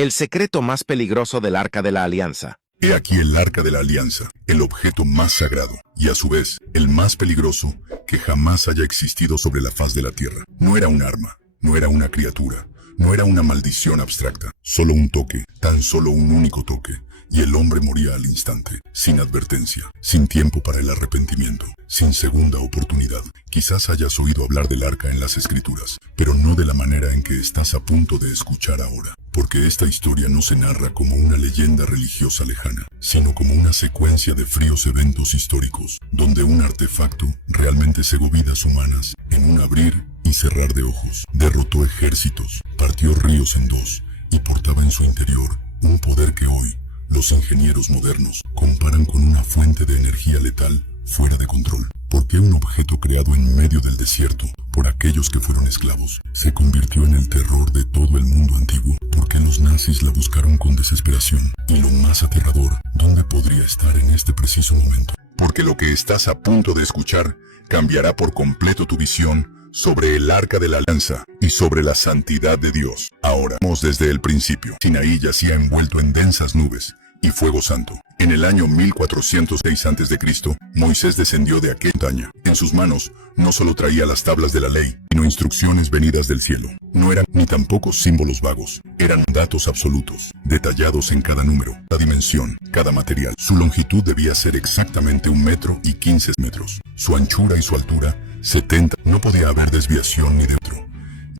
El secreto más peligroso del Arca de la Alianza. He aquí el Arca de la Alianza, el objeto más sagrado, y a su vez, el más peligroso que jamás haya existido sobre la faz de la tierra. No era un arma, no era una criatura, no era una maldición abstracta. Solo un toque, tan solo un único toque, y el hombre moría al instante, sin advertencia, sin tiempo para el arrepentimiento, sin segunda oportunidad. Quizás hayas oído hablar del arca en las escrituras, pero no de la manera en que estás a punto de escuchar ahora, porque esta historia no se narra como una leyenda religiosa lejana, sino como una secuencia de fríos eventos históricos, donde un artefacto realmente cegó vidas humanas, en un abrir y cerrar de ojos, derrotó ejércitos, partió ríos en dos, y portaba en su interior un poder que hoy los ingenieros modernos comparan con una fuente de energía letal fuera de control. ¿Por qué un objeto creado en medio del desierto por aquellos que fueron esclavos se convirtió en el terror de todo el mundo antiguo? ¿Por qué los nazis la buscaron con desesperación? Y lo más aterrador, ¿dónde podría estar en este preciso momento? Porque lo que estás a punto de escuchar cambiará por completo tu visión sobre el Arca de la Alianza y sobre la santidad de Dios. Ahora, vamos desde el principio. Sinaí yacía envuelto en densas nubes y fuego santo. En el año 1406 a.C., Moisés descendió de aquella montaña. En sus manos no solo traía las tablas de la ley, sino instrucciones venidas del cielo. No eran ni tampoco símbolos vagos, eran datos absolutos, detallados en cada número, cada dimensión, cada material. Su longitud debía ser exactamente 1,15 metros. Su anchura y su altura 70. No podía haber desviación ni dentro.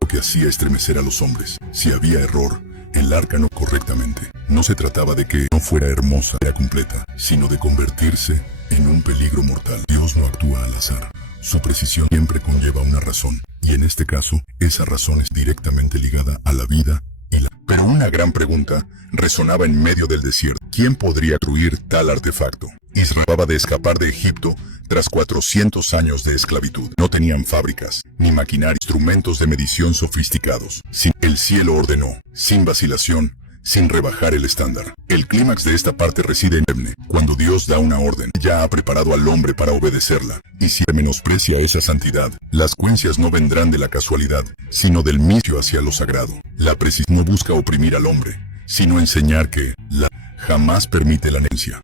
Lo que hacía estremecer a los hombres. Si había error, el arca no correctamente. No se trataba de que no fuera hermosa, era completa, sino de convertirse en un peligro mortal. Dios no actúa al azar. Su precisión siempre conlleva una razón, y en este caso, esa razón es directamente ligada a la vida y la... Pero una gran pregunta resonaba en medio del desierto. ¿Quién podría destruir tal artefacto? Israel acababa de escapar de Egipto tras 400 años de esclavitud. No tenían fábricas, ni maquinaria, instrumentos de medición sofisticados. El cielo ordenó, sin vacilación, sin rebajar el estándar. El clímax de esta parte reside en Ebne. Cuando Dios da una orden, ya ha preparado al hombre para obedecerla. Y si menosprecia esa santidad, las consecuencias no vendrán de la casualidad, sino del micio hacia lo sagrado. La precisión no busca oprimir al hombre, sino enseñar que la jamás permite la negligencia.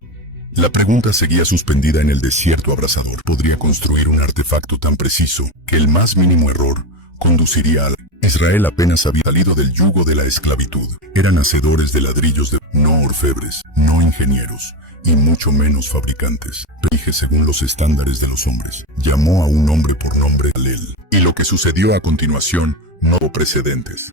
La pregunta seguía suspendida en el desierto abrasador. ¿Podría construir un artefacto tan preciso que el más mínimo error conduciría a la... Israel apenas había salido del yugo de la esclavitud. Eran hacedores de ladrillos no orfebres, no ingenieros, y mucho menos fabricantes. Elige según los estándares de los hombres. Llamó a un hombre por nombre Alel. Y lo que sucedió a continuación no hubo precedentes.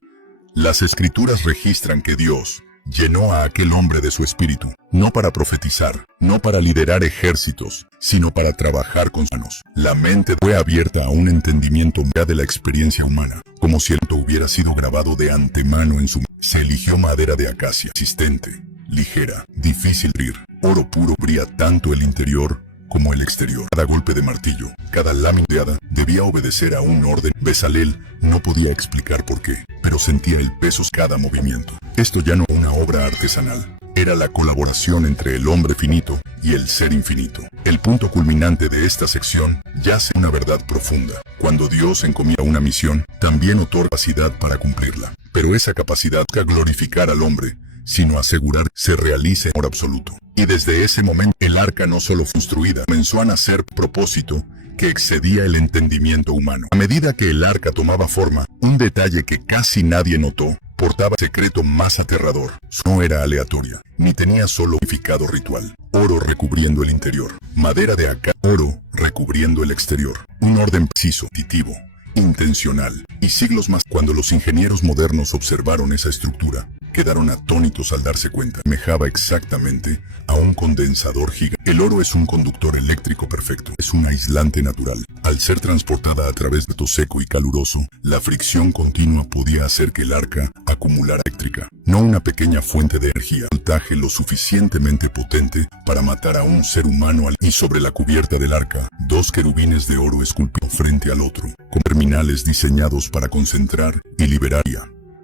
Las escrituras registran que Dios llenó a aquel hombre de su espíritu, no para profetizar, no para liderar ejércitos, sino para trabajar con sus manos. La mente fue abierta a un entendimiento ya de la experiencia humana, como si el mundo hubiera sido grabado de antemano en su mente. Se eligió madera de acacia, resistente, ligera, difícil de abrir. Oro puro brilla tanto el interior como el exterior. Cada golpe de martillo, cada lámina debía obedecer a un orden. Bezalel no podía explicar por qué, pero sentía el peso de cada movimiento. Esto ya no era una obra artesanal. Era la colaboración entre el hombre finito y el ser infinito. El punto culminante de esta sección yace en una verdad profunda. Cuando Dios encomienda una misión, también otorga capacidad para cumplirla. Pero esa capacidad no busca glorificar al hombre, sino asegurar que se realice en amor absoluto. Y desde ese momento, el arca no solo fue construida, comenzó a nacer propósito que excedía el entendimiento humano. A medida que el arca tomaba forma, un detalle que casi nadie notó portaba el secreto más aterrador. No era aleatoria, ni tenía solo significado ritual. Oro recubriendo el interior, madera de acacia, oro recubriendo el exterior. Un orden preciso, aditivo, intencional. Y siglos más, cuando los ingenieros modernos observaron esa estructura, quedaron atónitos al darse cuenta. Semejaba exactamente a un condensador gigante. El oro es un conductor eléctrico perfecto. Es un aislante natural. Al ser transportada a través de seco y caluroso, la fricción continua podía hacer que el arca acumulara eléctrica. No una pequeña fuente de energía. Un voltaje lo suficientemente potente para matar a un ser humano. Y sobre la cubierta del arca, dos querubines de oro esculpidos frente al otro, con terminales diseñados para concentrar y liberar.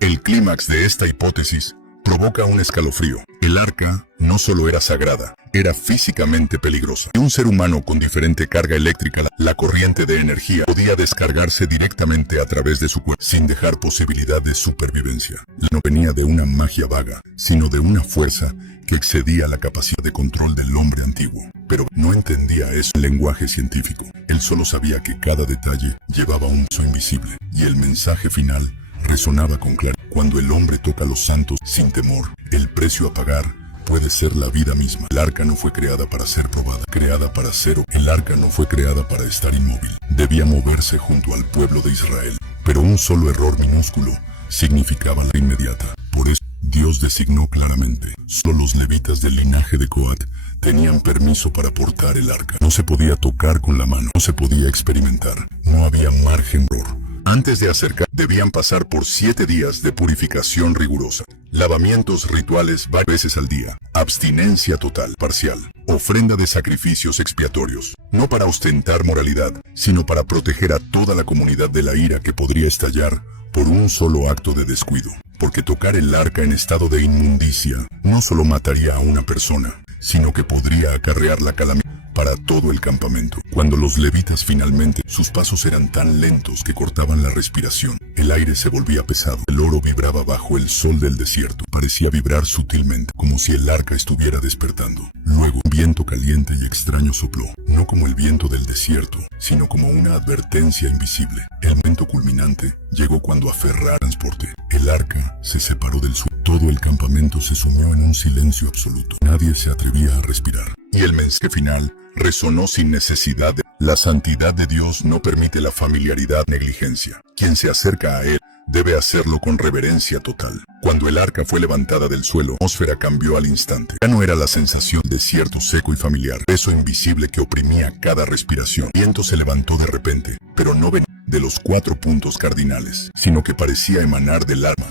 El clímax de esta hipótesis provoca un escalofrío. El arca no solo era sagrada, era físicamente peligrosa. Un ser humano con diferente carga eléctrica, la corriente de energía, podía descargarse directamente a través de su cuerpo, sin dejar posibilidad de supervivencia. No venía de una magia vaga, sino de una fuerza que excedía la capacidad de control del hombre antiguo. Pero no entendía eso en lenguaje científico. Él solo sabía que cada detalle llevaba un uso invisible, y el mensaje final resonaba con claridad. Cuando el hombre toca a los santos sin temor, el precio a pagar puede ser la vida misma. El arca no fue creada para ser probada, creada para ser. El arca no fue creada para estar inmóvil. Debía moverse junto al pueblo de Israel. Pero un solo error minúsculo significaba la inmediata. Por eso Dios designó claramente: solo los levitas del linaje de Coat tenían permiso para portar el arca. No se podía tocar con la mano, no se podía experimentar, no había margen de error. Antes de acercar, debían pasar por 7 días de purificación rigurosa, lavamientos rituales varias veces al día, abstinencia total, parcial, ofrenda de sacrificios expiatorios, no para ostentar moralidad, sino para proteger a toda la comunidad de la ira que podría estallar por un solo acto de descuido. Porque tocar el arca en estado de inmundicia no solo mataría a una persona, sino que podría acarrear la calamidad para todo el campamento. Cuando los levitas finalmente, sus pasos eran tan lentos que cortaban la respiración. El aire se volvía pesado. El oro vibraba bajo el sol del desierto. Parecía vibrar sutilmente, como si el arca estuviera despertando. Luego, un viento caliente y extraño sopló, no como el viento del desierto, sino como una advertencia invisible. El momento culminante llegó cuando aferrar transporte. El arca se separó del suelo. Todo el campamento se sumió en un silencio absoluto. Nadie se atrevía a respirar. Y el mensaje final resonó sin necesidad de... La santidad de Dios no permite la familiaridad o negligencia. Quien se acerca a Él debe hacerlo con reverencia total. Cuando el arca fue levantada del suelo, la atmósfera cambió al instante. Ya no era la sensación de desierto seco y familiar, peso invisible que oprimía cada respiración. El viento se levantó de repente, pero no venía de los 4 puntos cardinales, sino que parecía emanar del alma.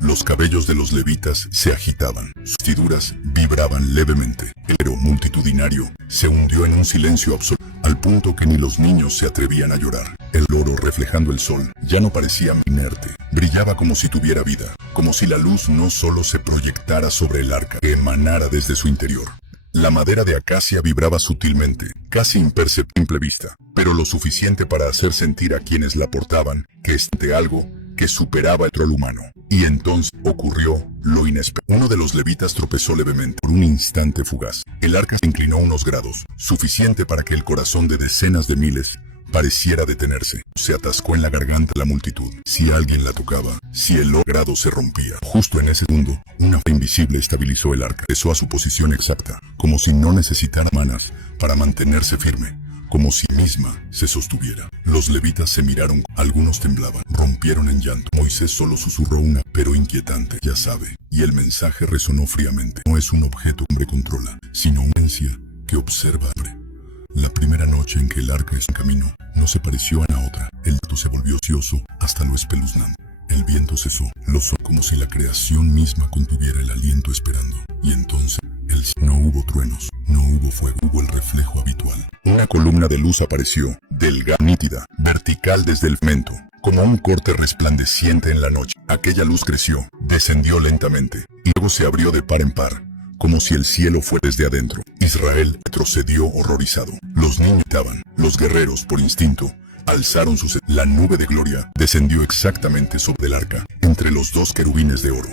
Los cabellos de los levitas se agitaban, sus vestiduras vibraban levemente. El héroe multitudinario se hundió en un silencio absoluto, al punto que ni los niños se atrevían a llorar. El oro, reflejando el sol, ya no parecía inerte, brillaba como si tuviera vida, como si la luz no solo se proyectara sobre el arca, que emanara desde su interior. La madera de acacia vibraba sutilmente, casi imperceptible a simple vista, pero lo suficiente para hacer sentir a quienes la portaban que de algo que superaba el control humano. Y entonces ocurrió lo inesperado. Uno de los levitas tropezó levemente por un instante fugaz. El arca se inclinó unos grados, suficiente para que el corazón de decenas de miles pareciera detenerse. Se atascó en la garganta de la multitud. Si alguien la tocaba, si el grado se rompía. Justo en ese segundo, una fuerza invisible estabilizó el arca. Regresó a su posición exacta, como si no necesitara manos para mantenerse firme, como si misma se sostuviera. Los levitas se miraron, algunos temblaban, rompieron en llanto. Moisés solo susurró una, pero inquietante: ya sabe. Y el mensaje resonó fríamente: no es un objeto que el hombre controla, sino una esencia que observa al hombre. La primera noche en que el arca es en camino, no se pareció a la otra. El acto se volvió ocioso hasta lo espeluznante. El viento cesó, como si la creación misma contuviera el aliento esperando. Y entonces, no hubo truenos, no hubo fuego, hubo el reflejo habitual. Una columna de luz apareció, delgada, nítida, vertical desde el firmamento, como un corte resplandeciente en la noche. Aquella luz creció, descendió lentamente, y luego se abrió de par en par, como si el cielo fuera desde adentro. Israel retrocedió horrorizado. Los niños gritaban, los guerreros, por instinto, alzaron sus... La nube de gloria descendió exactamente sobre el arca, entre los 2 querubines de oro.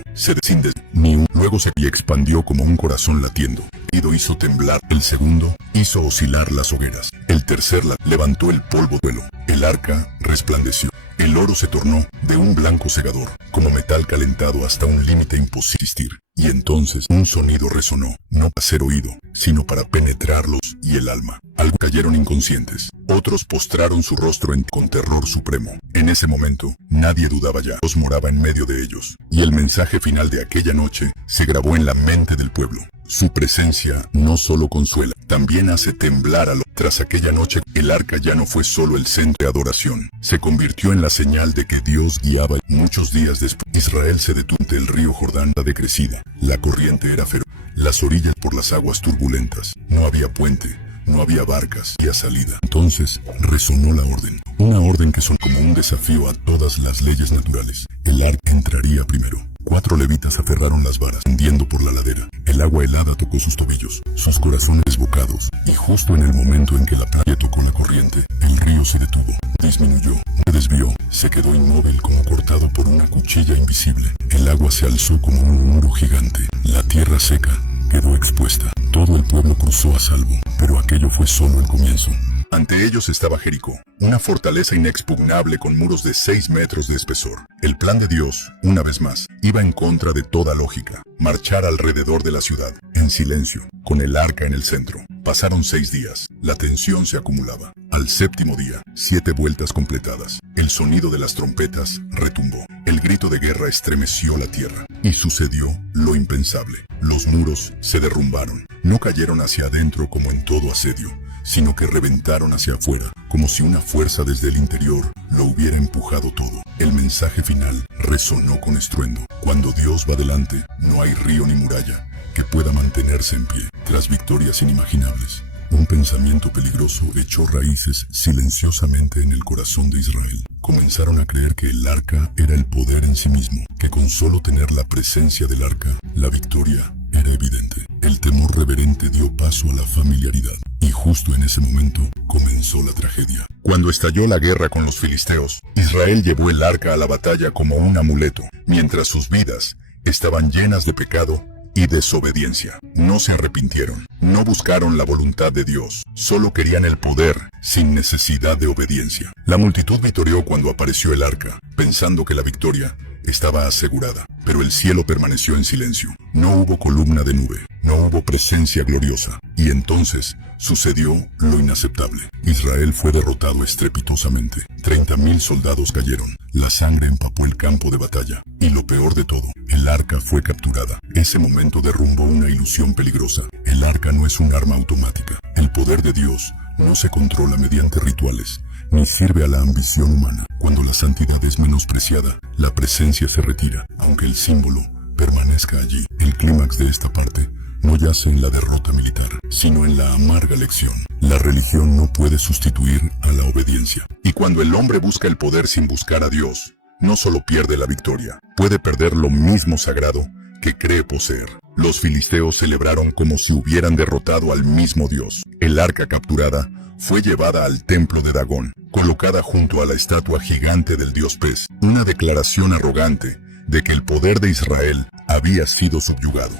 Luego se expandió como un corazón latiendo. El hizo temblar. El segundo hizo oscilar las hogueras. El tercer levantó el polvo del suelo. El arca resplandeció. El oro se tornó de un blanco cegador, como metal calentado hasta un límite imposible de resistir. Y entonces un sonido resonó, no para ser oído, sino para penetrarlos y el alma. Algunos cayeron inconscientes, otros postraron su rostro con terror supremo. En ese momento, nadie dudaba ya. Dios moraba en medio de ellos, y el mensaje final de aquella noche se grabó en la mente del pueblo. Su presencia no solo consuela, también hace temblar a los... Tras aquella noche, el arca ya no fue solo el centro de adoración, se convirtió en la señal de que Dios guiaba. Muchos días después, Israel se detuvo ante el río Jordán decrecida. La corriente era feroz, las orillas por las aguas turbulentas. No había puente, no había barcas, ni salida. Entonces resonó la orden, una orden que sonó como un desafío a todas las leyes naturales. El arca entraría primero. 4 levitas aferraron las varas, hundiendo por la ladera. El agua helada tocó sus tobillos, sus corazones desbocados, y justo en el momento en que la playa tocó la corriente, el río se detuvo, disminuyó, se desvió, se quedó inmóvil como cortado por una cuchilla invisible. El agua se alzó como un muro gigante. La tierra seca quedó expuesta. Todo el pueblo cruzó a salvo, pero aquello fue solo el comienzo. Ante ellos estaba Jericó, una fortaleza inexpugnable con muros de 6 metros de espesor. El plan de Dios, una vez más, iba en contra de toda lógica. Marchar alrededor de la ciudad, en silencio, con el arca en el centro. Pasaron 6 días. La tensión se acumulaba. Al 7º día, 7 vueltas completadas. El sonido de las trompetas retumbó. El grito de guerra estremeció la tierra. Y sucedió lo impensable. Los muros se derrumbaron. No cayeron hacia adentro como en todo asedio, sino que reventaron hacia afuera, como si una fuerza desde el interior lo hubiera empujado todo. El mensaje final resonó con estruendo. Cuando Dios va delante, no hay río ni muralla que pueda mantenerse en pie. Tras victorias inimaginables, un pensamiento peligroso echó raíces silenciosamente en el corazón de Israel. Comenzaron a creer que el arca era el poder en sí mismo, que con solo tener la presencia del arca, la victoria era evidente. El temor reverente dio paso a la familiaridad, y justo en ese momento comenzó la tragedia. Cuando estalló la guerra con los filisteos, Israel llevó el arca a la batalla como un amuleto, mientras sus vidas estaban llenas de pecado y desobediencia. No se arrepintieron, no buscaron la voluntad de Dios, solo querían el poder sin necesidad de obediencia. La multitud vitoreó cuando apareció el arca, pensando que la victoria estaba asegurada, pero el cielo permaneció en silencio. No hubo columna de nube, no hubo presencia gloriosa, y entonces sucedió lo inaceptable. Israel fue derrotado estrepitosamente. 30.000 soldados cayeron, la sangre empapó el campo de batalla, y lo peor de todo, el arca fue capturada. Ese momento derrumbó una ilusión peligrosa. El arca no es un arma automática. El poder de Dios no se controla mediante rituales, ni sirve a la ambición humana. Cuando la santidad es menospreciada, la presencia se retira, aunque el símbolo permanezca allí. El clímax de esta parte no yace en la derrota militar, sino en la amarga lección. La religión no puede sustituir a la obediencia. Y cuando el hombre busca el poder sin buscar a Dios, no solo pierde la victoria, puede perder lo mismo sagrado que cree poseer. Los filisteos celebraron como si hubieran derrotado al mismo Dios. El arca capturada fue llevada al templo de Dagón, colocada junto a la estatua gigante del dios pez, una declaración arrogante de que el poder de Israel había sido subyugado.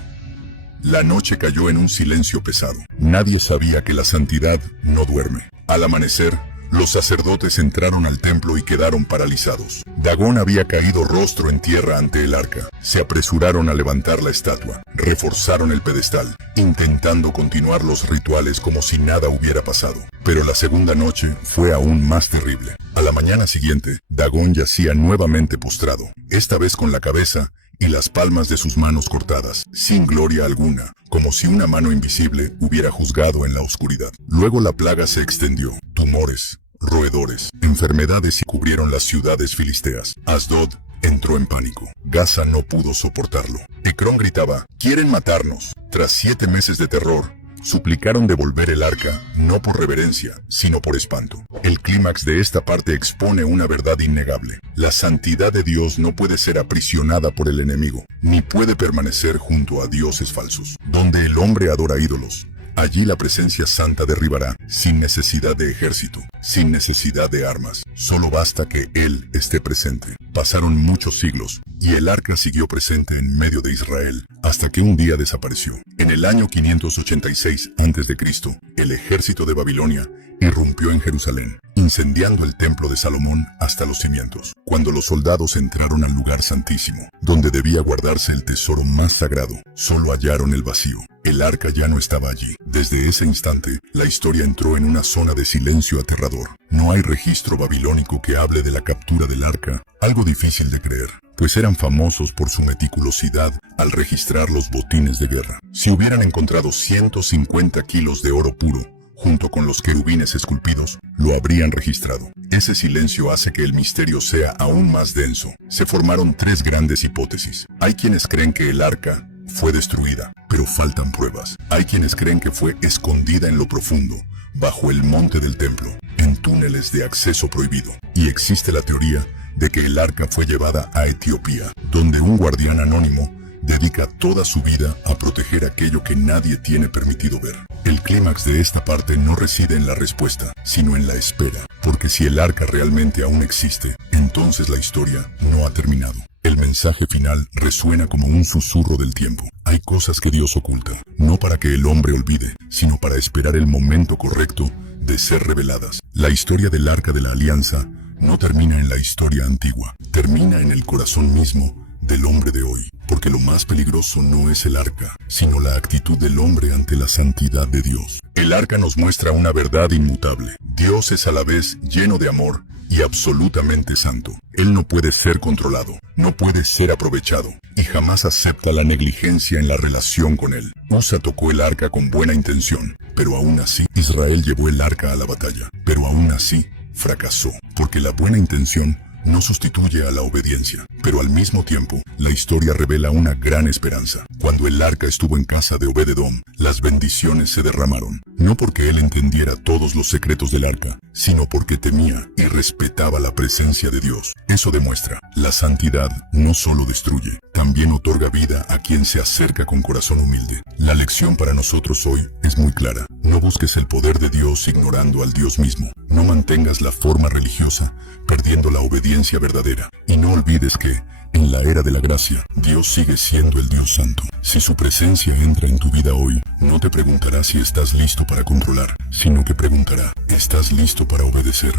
La noche cayó en un silencio pesado. Nadie sabía que la santidad no duerme. Al amanecer, los sacerdotes entraron al templo y quedaron paralizados. Dagón había caído rostro en tierra ante el arca. Se apresuraron a levantar la estatua, reforzaron el pedestal, intentando continuar los rituales como si nada hubiera pasado. Pero la segunda noche fue aún más terrible. A la mañana siguiente, Dagón yacía nuevamente postrado, esta vez con la cabeza y las palmas de sus manos cortadas, sin gloria alguna, como si una mano invisible hubiera juzgado en la oscuridad. Luego la plaga se extendió. Tumores, roedores, enfermedades y cubrieron las ciudades filisteas. Asdod entró en pánico. Gaza no pudo soportarlo. Ecrón gritaba, «¡Quieren matarnos!». Tras 7 meses de terror, suplicaron devolver el arca, no por reverencia, sino por espanto. El clímax de esta parte expone una verdad innegable. La santidad de Dios no puede ser aprisionada por el enemigo, ni puede permanecer junto a dioses falsos. Donde el hombre adora ídolos, allí la presencia santa derribará, sin necesidad de ejército, sin necesidad de armas. Solo basta que Él esté presente. Pasaron muchos siglos, y el arca siguió presente en medio de Israel, hasta que un día desapareció. En el año 586 a.C., el ejército de Babilonia irrumpió en Jerusalén, incendiando el templo de Salomón hasta los cimientos. Cuando los soldados entraron al lugar santísimo, donde debía guardarse el tesoro más sagrado, solo hallaron el vacío. El arca ya no estaba allí. Desde ese instante, la historia entró en una zona de silencio aterrador. No hay registro babilónico que hable de la captura del arca, algo difícil de creer, pues eran famosos por su meticulosidad al registrar los botines de guerra. Si hubieran encontrado 150 kilos de oro puro, junto con los querubines esculpidos, lo habrían registrado. Ese silencio hace que el misterio sea aún más denso. Se formaron 3 grandes hipótesis. Hay quienes creen que el arca fue destruida, pero faltan pruebas. Hay quienes creen que fue escondida en lo profundo, bajo el monte del templo, en túneles de acceso prohibido. Y existe la teoría de que el arca fue llevada a Etiopía, donde un guardián anónimo dedica toda su vida a proteger aquello que nadie tiene permitido ver. El clímax de esta parte no reside en la respuesta, sino en la espera, porque si el arca realmente aún existe, entonces la historia no ha terminado. El mensaje final resuena como un susurro del tiempo. Hay cosas que Dios oculta, no para que el hombre olvide, sino para esperar el momento correcto de ser reveladas. La historia del Arca de la Alianza no termina en la historia antigua, termina en el corazón mismo del hombre de hoy, porque lo más peligroso no es el arca, sino la actitud del hombre ante la santidad de Dios. El arca nos muestra una verdad inmutable. Dios es a la vez lleno de amor y absolutamente santo. Él no puede ser controlado, no puede ser aprovechado, y jamás acepta la negligencia en la relación con él. Usa tocó el arca con buena intención, pero aún así Israel llevó el arca a la batalla, pero aún así fracasó, porque la buena intención no sustituye a la obediencia, pero al mismo tiempo, la historia revela una gran esperanza. Cuando el arca estuvo en casa de Obed-Edom, las bendiciones se derramaron, no porque él entendiera todos los secretos del arca, sino porque temía y respetaba la presencia de Dios. Eso demuestra, la santidad no solo destruye, también otorga vida a quien se acerca con corazón humilde. La lección para nosotros hoy es muy clara. No busques el poder de Dios ignorando al Dios mismo. No mantengas la forma religiosa, perdiendo la obediencia verdadera. Y no olvides que, en la era de la gracia, Dios sigue siendo el Dios santo. Si su presencia entra en tu vida hoy, no te preguntará si estás listo para controlar, sino que preguntará, ¿estás listo para obedecer?